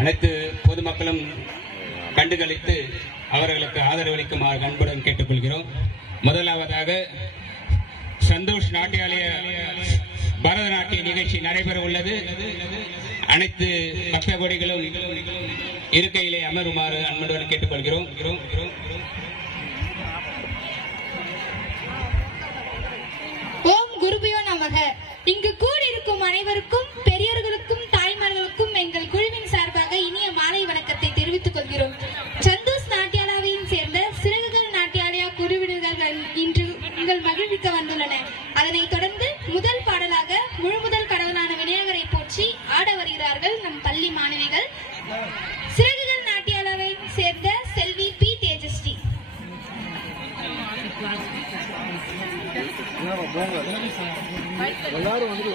அனைத்து பொதுமக்களும் கண்டுகளித்து அவர்களுக்கு ஆதரவளிக்குமாறு அன்புடன் கேட்டுக்கொள்கிறோம். முதலாவதாக சந்தோஷ் நாட்டியாலய பரதநாட்டிய நிகழ்ச்சி நடைபெற உள்ளது. அனைத்து பக்த கோடிகளும் இருக்கையிலே அமருமாறு அன்புடன் கேட்டுக்கொள்கிறோம். ஓம் குருபியோ நமக. இங்கு கூடியிருக்கும் அனைவருக்கும், பெரியவர்களுக்கும், தாய்மார்களுக்கும் எங்கள் குழுவின் சார்பாக இனிய மாலை வணக்கத்தை தெரிவித்துக் கொள்கிறோம். சந்தோஷ் நாட்டியாலாவையும் சேர்ந்த சிறகுகள் நாட்டியாலயா குழுவினர்கள் இன்று உங்கள் மகிழ்விக்க வந்துள்ளன. அதனைத் தொடர்ந்து முதல் பாடலாக முழுமுதல் கடவுளான விநாயகரை போற்றி ஆட வருகிறார்கள் நம் பள்ளி மாணவிகள். சிறகுகள் நாட்டியாலாவை சேர்ந்த செல்வி பி தேஜஸ்ரீ. எல்லாரும் வந்து